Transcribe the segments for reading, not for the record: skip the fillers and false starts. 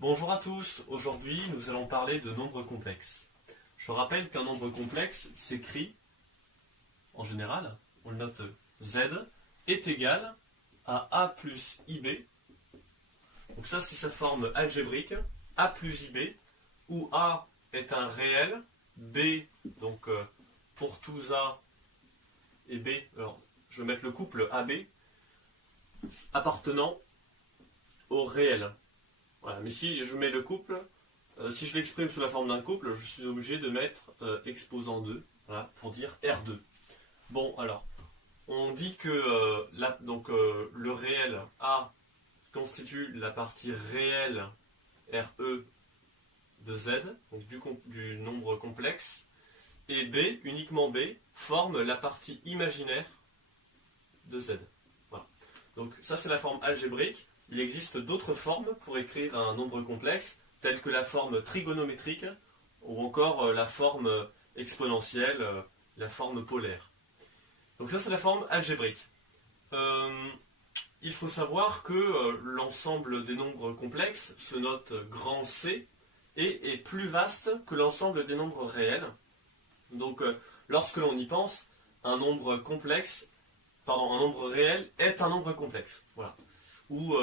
Bonjour à tous, aujourd'hui nous allons parler de nombres complexes. Je rappelle qu'un nombre complexe s'écrit, en général, on le note z, est égal à a plus ib. Donc ça c'est sa forme algébrique, a plus ib, où a est un réel, b, donc pour tous a et b, alors je vais mettre le couple ab, appartenant au réel. Voilà. Mais si je mets le couple, si je l'exprime sous la forme d'un couple, je suis obligé de mettre exposant 2, voilà, pour dire R2. Bon, alors, on dit que le réel A constitue la partie réelle RE de Z, donc du nombre complexe, et B, uniquement B, forme la partie imaginaire de Z. Voilà. Donc ça c'est la forme algébrique. Il existe d'autres formes pour écrire un nombre complexe, telles que la forme trigonométrique ou encore la forme exponentielle, la forme polaire. Donc ça c'est la forme algébrique. Il faut savoir que l'ensemble des nombres complexes se note grand C et est plus vaste que l'ensemble des nombres réels. Donc lorsque l'on y pense, un nombre réel est un nombre complexe. Voilà. Ou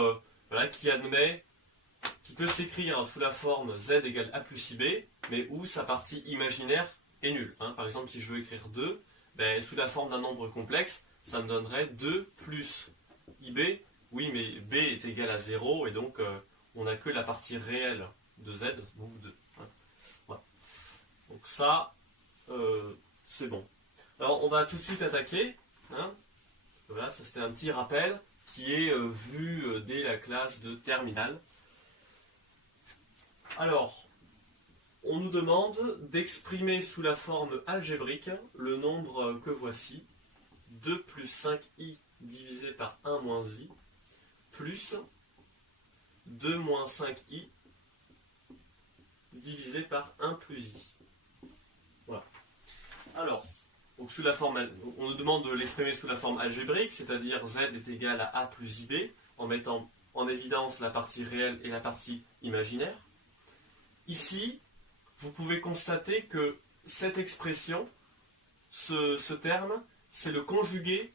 qui peut s'écrire sous la forme z égale a plus ib, mais où sa partie imaginaire est nulle. Par exemple, si je veux écrire 2, sous la forme d'un nombre complexe, ça me donnerait 2 plus ib. Oui, mais b est égal à 0, et donc on n'a que la partie réelle de z, donc 2. Voilà. Donc ça, c'est bon. Alors, on va tout de suite attaquer. Voilà, ça c'était un petit rappel qui est vu dès la classe de terminale. Alors, on nous demande d'exprimer sous la forme algébrique le nombre que voici, 2 plus 5i divisé par 1 moins i, plus 2 moins 5i divisé par 1 plus i. Voilà. Alors, donc sous la forme, on nous demande de l'exprimer sous la forme algébrique, c'est-à-dire z est égal à a plus ib, en mettant en évidence la partie réelle et la partie imaginaire. Ici, vous pouvez constater que cette expression, ce terme, c'est le conjugué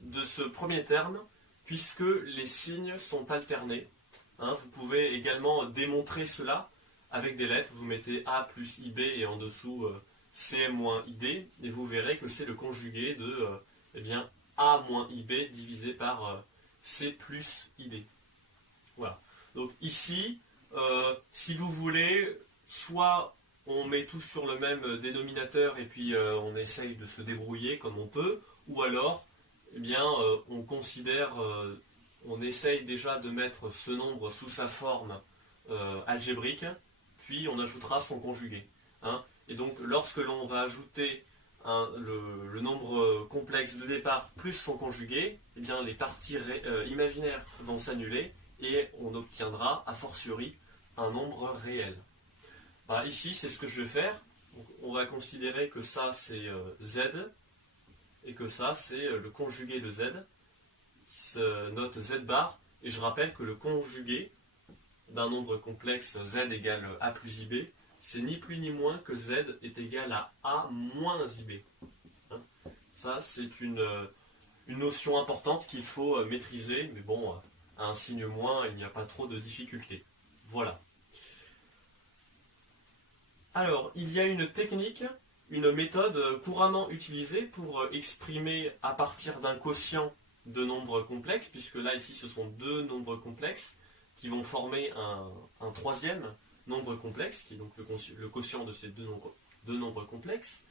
de ce premier terme, puisque les signes sont alternés. Vous pouvez également démontrer cela avec des lettres. Vous mettez a plus ib et en dessous c moins id, et vous verrez que c'est le conjugué de a moins ib divisé par c plus id. Voilà. Donc ici, si vous voulez, soit on met tout sur le même dénominateur et puis on essaye de se débrouiller comme on peut, ou alors on considère, on essaye déjà de mettre ce nombre sous sa forme algébrique, puis on ajoutera son conjugué. Et donc lorsque l'on va ajouter le nombre complexe de départ plus son conjugué, les parties imaginaires vont s'annuler et on obtiendra a fortiori un nombre réel. Ici c'est ce que je vais faire. Donc, on va considérer que ça c'est z et que ça c'est le conjugué de z qui se note z bar, et je rappelle que le conjugué d'un nombre complexe z égale a plus ib, c'est ni plus ni moins que z est égal à a moins ib. Ça, c'est une notion importante qu'il faut maîtriser, mais bon, à un signe moins, il n'y a pas trop de difficultés. Voilà. Alors, il y a une technique, une méthode couramment utilisée pour exprimer à partir d'un quotient de nombres complexes, puisque là, ici, ce sont deux nombres complexes qui vont former un troisième nombre complexe, qui est donc le quotient de ces deux nombres complexes,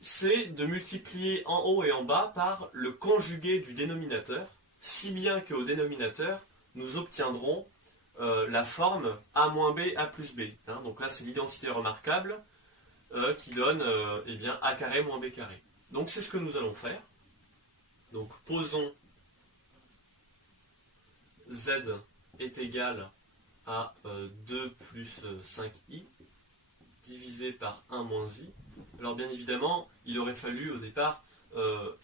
c'est de multiplier en haut et en bas par le conjugué du dénominateur, si bien qu'au dénominateur, nous obtiendrons la forme a moins b, a plus b. Donc là, c'est l'identité remarquable qui donne a carré moins b carré. Donc c'est ce que nous allons faire. Donc posons z est égal à 2 plus 5i divisé par 1 moins i. Alors bien évidemment, il aurait fallu au départ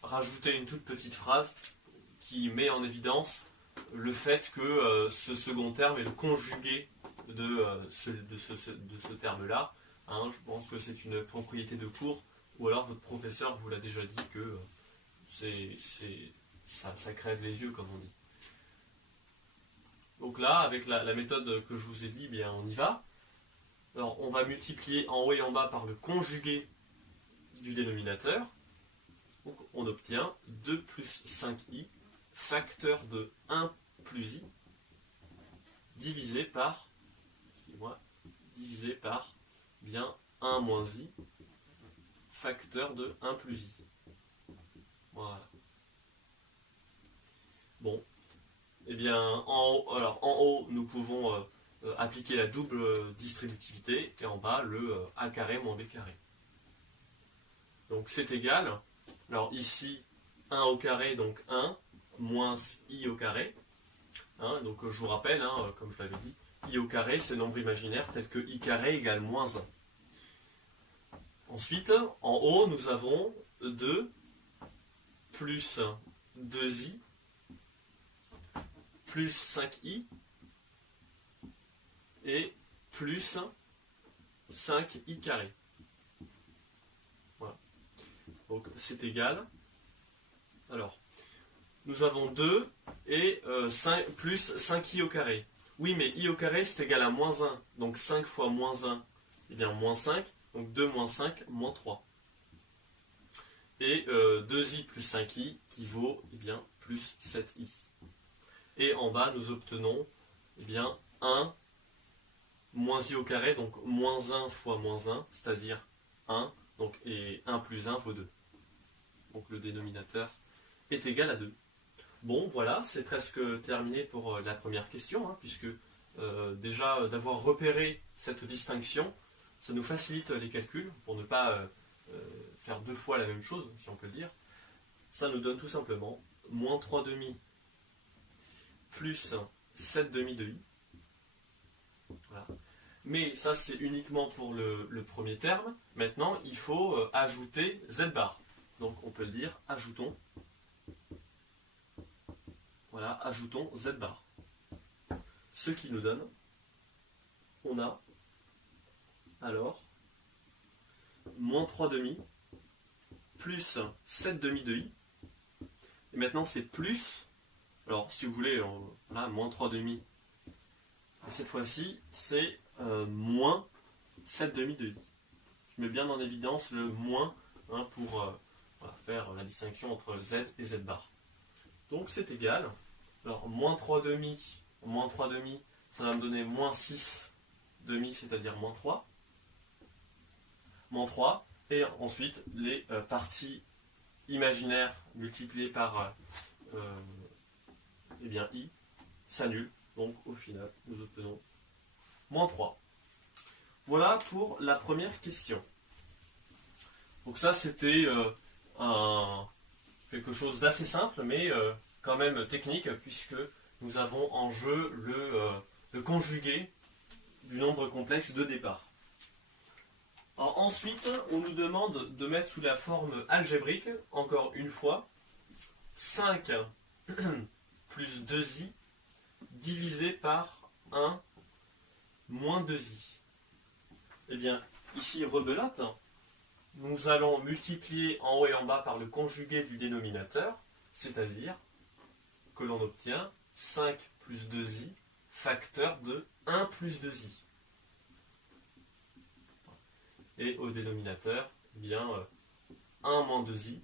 rajouter une toute petite phrase qui met en évidence le fait que ce second terme est le conjugué de ce terme-là. Hein, je pense que c'est une propriété de cours, ou alors votre professeur vous l'a déjà dit que ça crève les yeux, comme on dit. Donc là, avec la méthode que je vous ai dit, bien on y va. Alors on va multiplier en haut et en bas par le conjugué du dénominateur. Donc on obtient 2 plus 5i, facteur de 1 plus i, divisé par bien 1 moins i, facteur de 1 plus i. Voilà. Bon. Eh bien, en haut, nous pouvons appliquer la double distributivité, et en bas, le a carré moins b carré. Donc c'est égal. Alors ici, 1 au carré, donc 1, moins i au carré. Hein, donc je vous rappelle, hein, comme je l'avais dit, i au carré, c'est nombre imaginaire tel que i carré égale moins 1. Ensuite, en haut, nous avons 2 plus 2i plus 5i et plus 5i carré. Voilà. Donc c'est égal. Alors, nous avons 2 et 5, plus 5i au carré. Oui, mais i au carré c'est égal à moins 1. Donc 5 fois moins 1, eh bien moins 5. Donc 2 moins 5, moins 3. Et 2i plus 5i qui vaut eh bien, plus 7i. Et en bas, nous obtenons eh bien, 1 moins i au carré, donc moins 1 fois moins 1, c'est-à-dire 1, donc, et 1 plus 1 vaut 2. Donc le dénominateur est égal à 2. Bon, voilà, c'est presque terminé pour la première question, hein, puisque déjà d'avoir repéré cette distinction, ça nous facilite les calculs, pour ne pas faire deux fois la même chose, si on peut le dire. Ça nous donne tout simplement moins 3 demi plus 7 demi de i. Voilà. Mais ça, c'est uniquement pour le premier terme. Maintenant, il faut ajouter z bar. Donc, on peut le dire, ajoutons. Voilà, ajoutons z bar. Ce qui nous donne, on a alors moins 3 demi plus 7 demi de i. Et maintenant, c'est plus. Alors, si vous voulez, là, moins 3 demi. Et cette fois-ci, c'est moins 7 demi de i. Je mets bien en évidence le moins hein, pour voilà, faire la distinction entre z et z bar. Donc, c'est égal. Alors, moins 3 demi, ça va me donner moins 6 demi, c'est-à-dire moins 3. Moins 3. Et ensuite, les parties imaginaires multipliées par eh bien, i s'annulent. Donc, au final, nous obtenons moins 3. Voilà pour la première question. Donc ça, c'était quelque chose d'assez simple, mais quand même technique, puisque nous avons en jeu le conjugué du nombre complexe de départ. Alors, ensuite, on nous demande de mettre sous la forme algébrique, encore une fois, 5 plus 2i divisé par 1 moins 2i. Eh bien, ici, rebelote, nous allons multiplier en haut et en bas par le conjugué du dénominateur, c'est-à-dire que l'on obtient 5 plus 2i facteur de 1 plus 2i. Et au dénominateur, eh bien, 1 moins 2i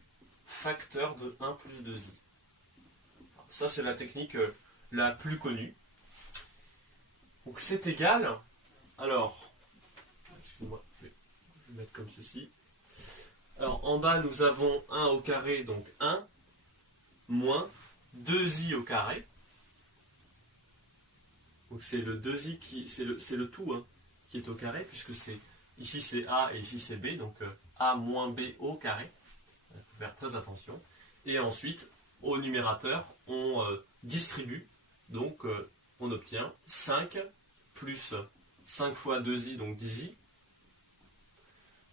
facteur de 1 plus 2i. Ça, c'est la technique la plus connue. Donc, c'est égal. Alors, excusez-moi, je vais mettre comme ceci. Alors, en bas, nous avons 1 au carré, donc 1, moins 2i au carré. Donc, c'est le 2i qui, c'est le tout hein, qui est au carré, puisque c'est ici c'est a et ici c'est b, donc a moins b au carré. Il faut faire très attention. Et ensuite, au numérateur, on distribue, donc on obtient 5 plus 5 fois 2i, donc 10i,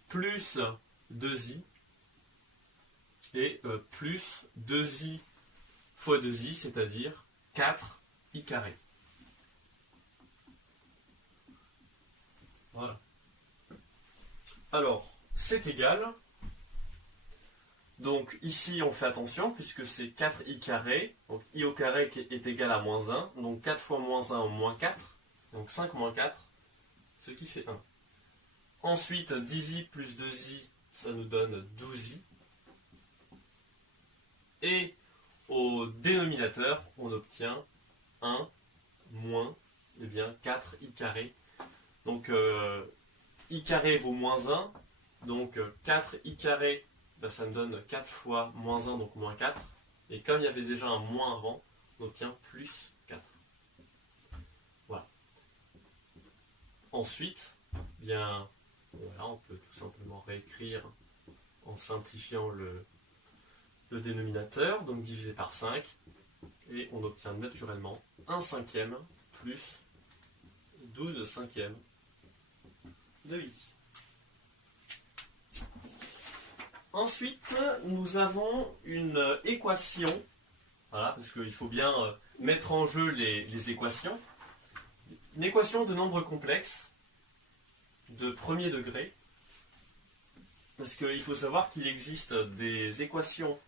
plus 2i, et plus 2i fois 2i, c'est-à-dire 4i carré. Voilà. Alors, c'est égal. Donc ici on fait attention puisque c'est 4i carré. Donc i au carré est égal à moins 1. Donc 4 fois moins 1 moins 4. Donc 5 moins 4. Ce qui fait 1. Ensuite 10i plus 2i ça nous donne 12i. Et au dénominateur on obtient 1 moins eh bien, 4i carré. Donc i carré vaut moins 1. Donc 4i carré, ben, ça me donne 4 fois moins 1, donc moins 4. Et comme il y avait déjà un moins avant, on obtient plus 4. Voilà. Ensuite, bien, voilà, on peut tout simplement réécrire en simplifiant le dénominateur, donc divisé par 5. Et on obtient naturellement 1 cinquième plus 12 cinquièmes de i. Ensuite, nous avons une équation, voilà, parce qu'il faut bien mettre en jeu les équations. Une équation de nombres complexes de premier degré, parce qu'il faut savoir qu'il existe des équations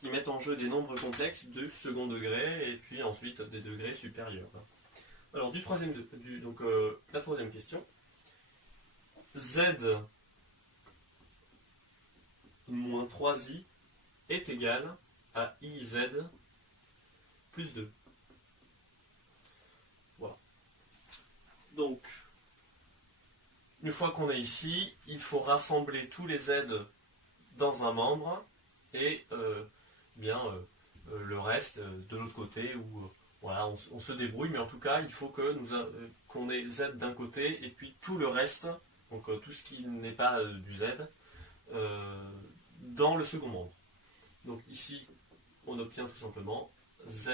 qui mettent en jeu des nombres complexes de second degré et puis ensuite des degrés supérieurs. Alors, la troisième question. Z moins 3i est égal à iz plus 2. Voilà. Donc, une fois qu'on est ici, il faut rassembler tous les z dans un membre et le reste de l'autre côté où voilà, on se débrouille, mais en tout cas, il faut que qu'on ait z d'un côté et puis tout le reste, donc tout ce qui n'est pas du z, dans le second membre. Donc ici, on obtient tout simplement z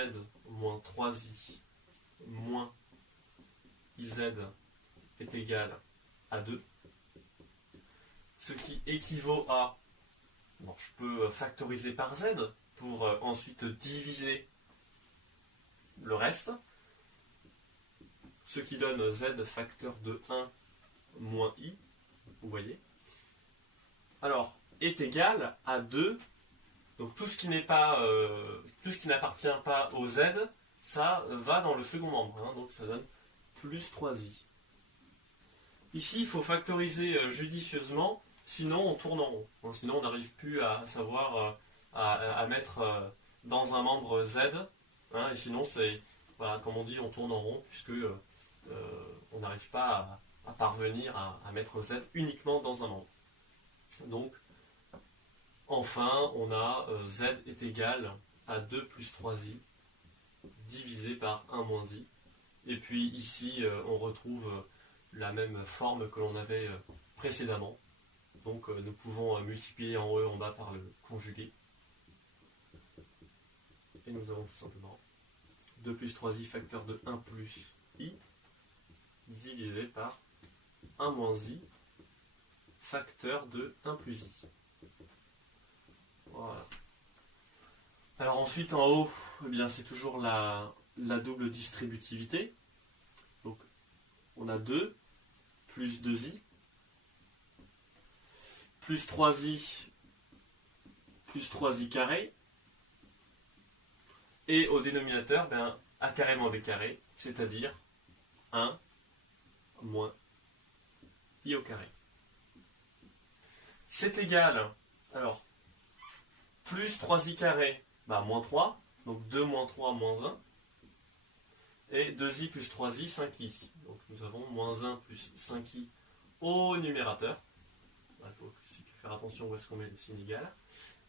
moins 3i moins iz est égal à 2. Ce qui équivaut à... Bon, je peux factoriser par z pour ensuite diviser le reste. Ce qui donne z facteur de 1 moins i. Vous voyez. Alors, est égal à 2. Donc tout ce qui n'est pas, tout ce qui n'appartient pas au z, ça va dans le second membre. Hein, donc ça donne plus 3i. Ici, il faut factoriser judicieusement, sinon on tourne en rond. Hein, sinon on n'arrive plus à savoir à mettre dans un membre z. Hein, et sinon c'est, voilà, comme on dit, on tourne en rond puisque on n'arrive pas à parvenir à mettre z uniquement dans un membre. Donc, enfin, on a z est égal à 2 plus 3i divisé par 1 moins i. Et puis ici, on retrouve la même forme que l'on avait précédemment. Donc nous pouvons multiplier en haut et en bas par le conjugué. Et nous avons tout simplement 2 plus 3i facteur de 1 plus i divisé par 1 moins i facteur de 1 plus i. Voilà. Alors ensuite en haut, eh bien, c'est toujours la double distributivité. Donc on a 2 plus 2i plus 3i plus 3i carré. Et au dénominateur, ben, a carré moins b carré, c'est-à-dire 1 moins i au carré. C'est égal, alors, plus 3i carré, bah, moins 3, donc 2 moins 3 moins 1, et 2i plus 3i, 5i. Donc nous avons moins 1 plus 5i au numérateur. Il faut faire attention où est-ce qu'on met le signe égal.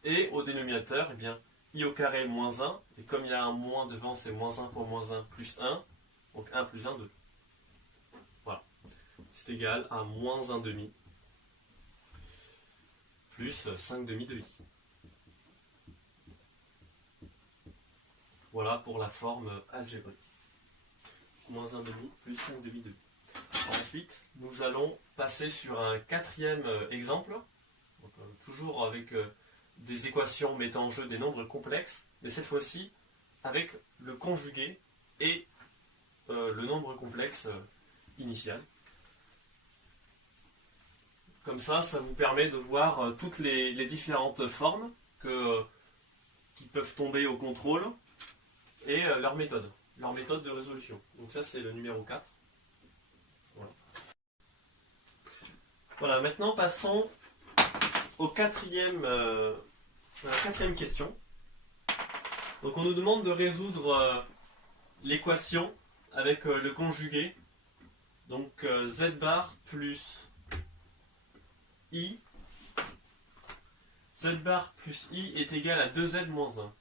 Et au dénominateur, eh bien, i au carré moins 1, et comme il y a un moins devant, c'est moins 1 fois moins 1 plus 1, donc 1 plus 1, 2. Voilà. C'est égal à moins 1 demi plus 5 demi de i. Voilà pour la forme algébrique. Moins 1 demi plus 5 demi de i. Ensuite, nous allons passer sur un quatrième exemple, donc, toujours avec des équations mettant en jeu des nombres complexes, mais cette fois-ci avec le conjugué et le nombre complexe initial. Comme ça vous permet de voir toutes les différentes formes qui peuvent tomber au contrôle et leur méthode de résolution. Donc ça, c'est le numéro 4. Voilà. Voilà, maintenant passons au à la quatrième question. Donc on nous demande de résoudre l'équation avec le conjugué. Donc z bar plus i. Z bar plus i est égal à 2z moins 1.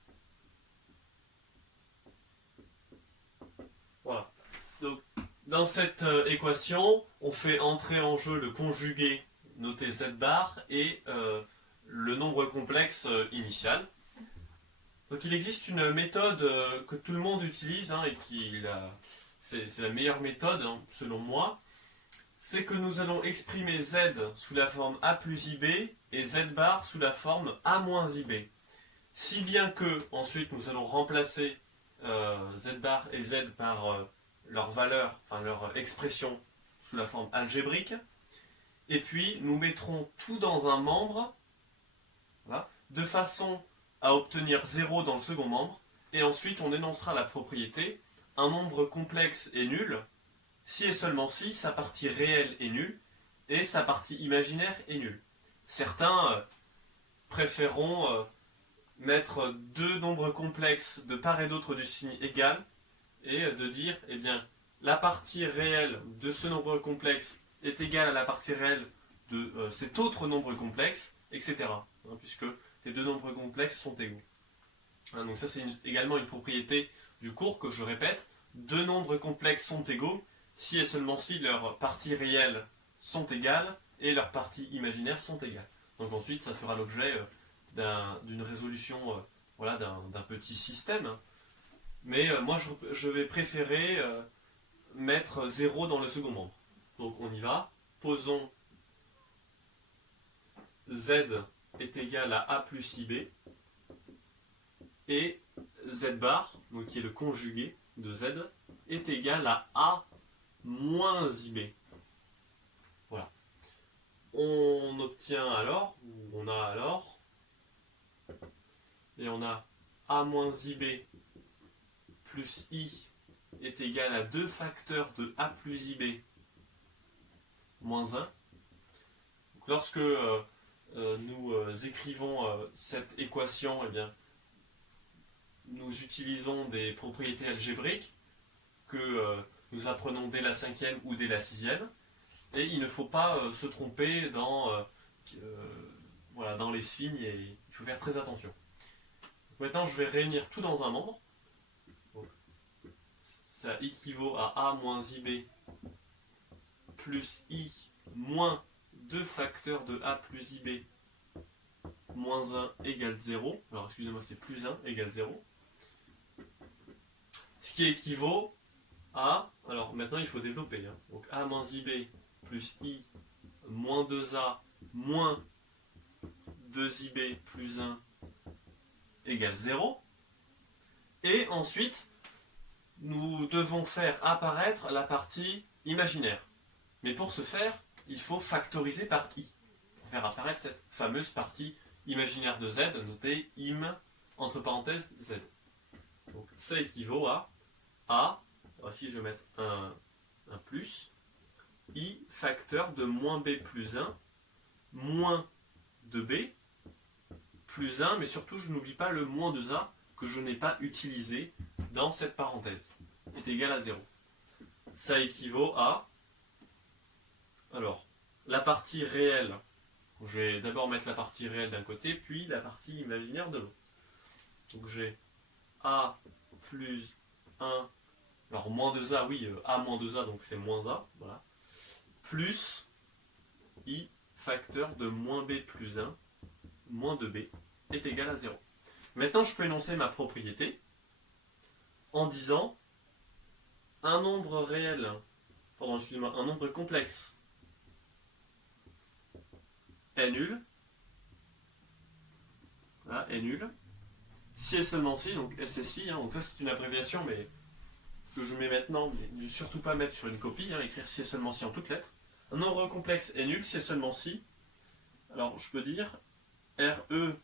Voilà. Donc dans cette équation, on fait entrer en jeu le conjugué noté z bar et le nombre complexe initial. Donc il existe une méthode que tout le monde utilise et c'est la meilleure méthode selon moi. C'est que nous allons exprimer z sous la forme a plus ib et z bar sous la forme a moins ib. Si bien que ensuite nous allons remplacer z bar et z par leur valeur, enfin leur expression sous la forme algébrique. Et puis nous mettrons tout dans un membre, voilà, de façon à obtenir 0 dans le second membre, et ensuite on énoncera la propriété un nombre complexe est nul si et seulement si sa partie réelle est nulle et sa partie imaginaire est nulle. Certains préféreront mettre deux nombres complexes de part et d'autre du signe égal et de dire, eh bien, la partie réelle de ce nombre complexe est égale à la partie réelle de cet autre nombre complexe, etc. Puisque les deux nombres complexes sont égaux. Donc ça c'est également une propriété du cours que je répète. Deux nombres complexes sont égaux si et seulement si leurs parties réelles sont égales et leurs parties imaginaires sont égales. Donc ensuite ça fera l'objet d'une résolution voilà, d'un petit système. Mais moi je vais préférer mettre 0 dans le second membre. Donc on y va. Posons z est égal à a plus ib et z bar, donc qui est le conjugué de z, est égal à a moins ib. Voilà. On obtient alors, ou on a alors, et on a a moins ib plus i est égal à 2 facteurs de a plus ib moins 1. Donc lorsque nous écrivons cette équation, eh bien, nous utilisons des propriétés algébriques que nous apprenons dès la 5e ou dès la 6e. Et il ne faut pas se tromper voilà, dans les signes et il faut faire très attention. Donc maintenant, je vais réunir tout dans un membre. Donc, ça équivaut à a moins ib plus i moins 2 facteurs de a plus ib moins 1 égale 0. Alors excusez-moi, c'est plus 1 égale 0. Ce qui équivaut à, alors maintenant il faut développer, donc a moins ib plus i moins 2a moins 2ib plus 1 égale 0. Et ensuite, nous devons faire apparaître la partie imaginaire. Mais pour ce faire, il faut factoriser par i, pour faire apparaître cette fameuse partie imaginaire de z, notée im, entre parenthèses, z. Donc ça équivaut à si je vais mettre un plus, i facteur de moins b plus 1, moins 2b, plus 1, mais surtout je n'oublie pas le moins 2a que je n'ai pas utilisé dans cette parenthèse, est égal à 0. Ça équivaut à, alors, la partie réelle, je vais d'abord mettre la partie réelle d'un côté, puis la partie imaginaire de l'autre. Donc j'ai a plus 1, alors moins 2a, oui, a moins 2a, donc c'est moins a, voilà, plus i facteur de moins b plus 1, moins 2b, est égal à 0. Maintenant, je peux énoncer ma propriété en disant un nombre réel, pardon, excusez-moi, un nombre complexe est nul, voilà, est nul, si et seulement si, donc SSI, donc ça c'est une abréviation, mais que je mets maintenant, mais ne surtout pas mettre sur une copie, écrire si et seulement si en toutes lettres. Un nombre complexe est nul si et seulement si Alors je peux dire RE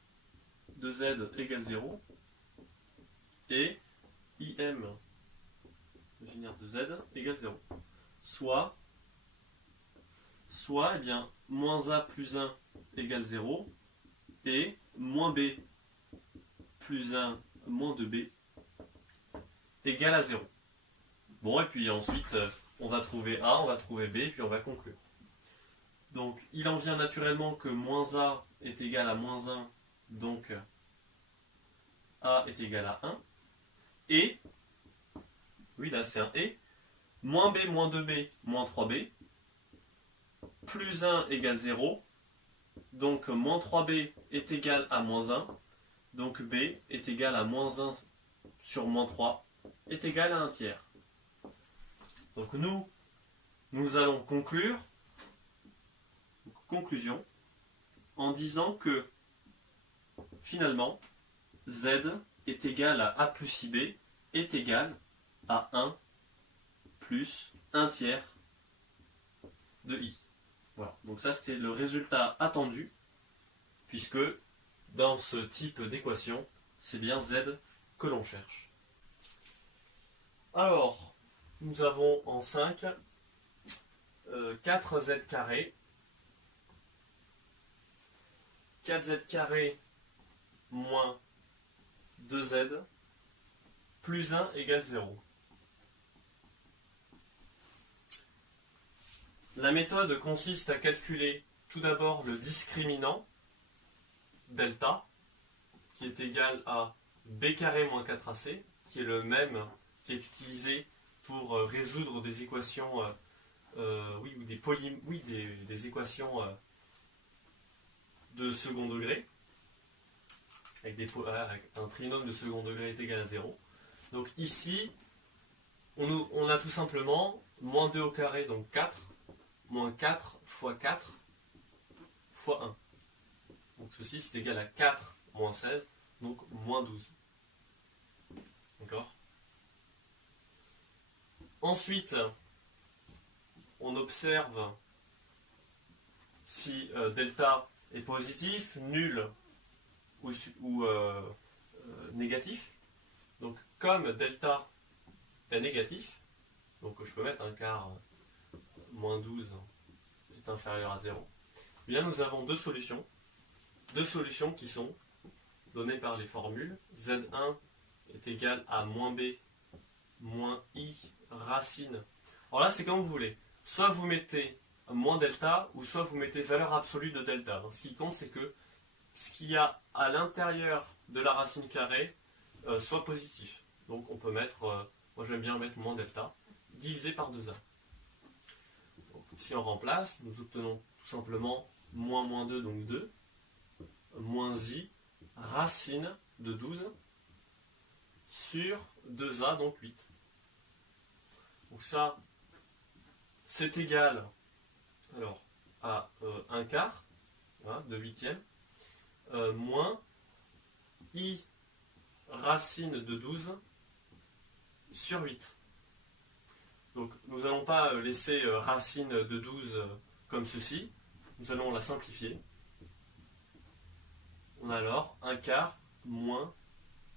de Z égale 0 et IM imaginaire de Z égale 0. Soit eh bien, moins A plus 1 égale 0 et moins B plus 1 moins 2B égale à 0. Bon, et puis ensuite, on va trouver A, on va trouver B, et puis on va conclure. Donc, il en vient naturellement que moins A est égal à moins 1, donc A est égal à 1. Et, oui, là c'est un et, moins B moins 2B moins 3B, plus 1 égale 0, donc moins 3B est égal à moins 1, donc B est égal à moins 1 sur moins 3 est égal à 1 tiers. Donc nous allons conclure, conclusion, en disant que finalement Z est égal à A plus IB est égal à 1 plus 1 tiers de I. Voilà, donc ça c'était le résultat attendu, puisque dans ce type d'équation, c'est bien Z que l'on cherche. Alors, nous avons en 5 4Z carré. 4Z carré moins 2Z plus 1 égale 0. La méthode consiste à calculer tout d'abord le discriminant delta, qui est égal à B carré moins 4AC, qui est le même qui est utilisé pour résoudre des équations, ou des équations de second degré, avec un trinôme de second degré est égal à 0. Donc ici, on a tout simplement moins 2 au carré, donc 4, moins 4 fois 4 fois 1. Donc ceci c'est égal à 4 moins 16, donc moins 12. D'accord ? Ensuite, on observe si delta est positif, nul ou négatif. Donc comme delta est négatif, donc je peux mettre un quart moins 12 est inférieur à 0, eh bien nous avons deux solutions qui sont données par les formules. Z1 est égal à moins B moins I racine. Alors là c'est comme vous voulez, soit vous mettez moins delta ou soit vous mettez valeur absolue de delta. Donc, ce qui compte c'est que ce qu'il y a à l'intérieur de la racine carrée soit positif. Donc on peut mettre, moi j'aime bien mettre moins delta, divisé par 2A. Donc, si on remplace, nous obtenons tout simplement moins 2, donc 2, moins I racine de 12 sur 2A, donc 8. Donc ça, c'est égal alors, à 1 quart, voilà, de huitième, moins I racine de 12 sur 8. Donc nous n'allons pas laisser racine de 12 comme ceci, nous allons la simplifier. On a alors 1 quart moins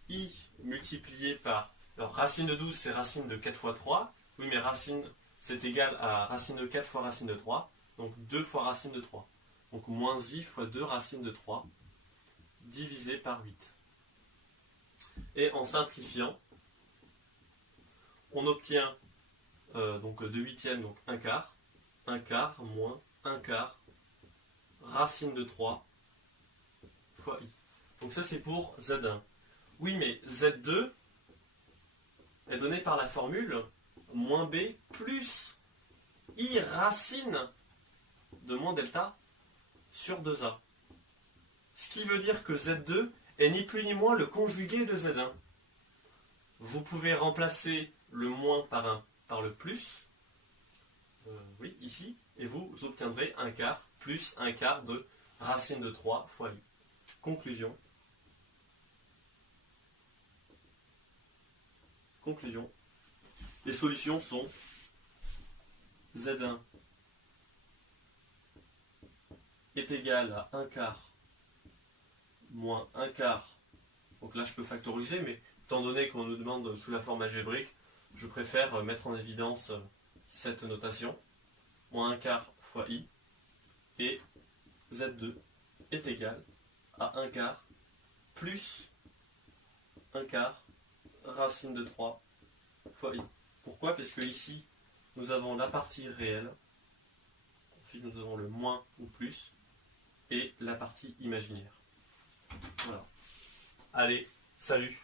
I multiplié par... Alors racine de 12 c'est racine de 4 fois 3, oui mais racine c'est égal à racine de 4 fois racine de 3, donc 2 fois racine de 3. Donc moins I fois 2 racine de 3 divisé par 8. Et en simplifiant, on obtient donc de huitième, donc 1 quart moins 1 quart racine de 3 fois I. Donc ça c'est pour Z1. Oui mais Z2 est donné par la formule moins B plus I racine de moins delta sur 2A. Ce qui veut dire que Z2 est ni plus ni moins le conjugué de Z1. Vous pouvez remplacer le moins par le plus, oui, ici, et vous obtiendrez 1 quart plus 1 quart de racine de 3 fois I. Conclusion. Les solutions sont Z1 est égal à 1 quart moins 1 quart. Donc là, je peux factoriser, mais étant donné qu'on nous demande sous la forme algébrique, je préfère mettre en évidence cette notation. Moins 1 quart fois i. Et z2 est égal à 1 quart plus 1 quart racine de 3 fois i. Pourquoi? Parce que ici, nous avons la partie réelle. Ensuite, nous avons le moins ou plus. Et la partie imaginaire. Voilà. Allez, salut!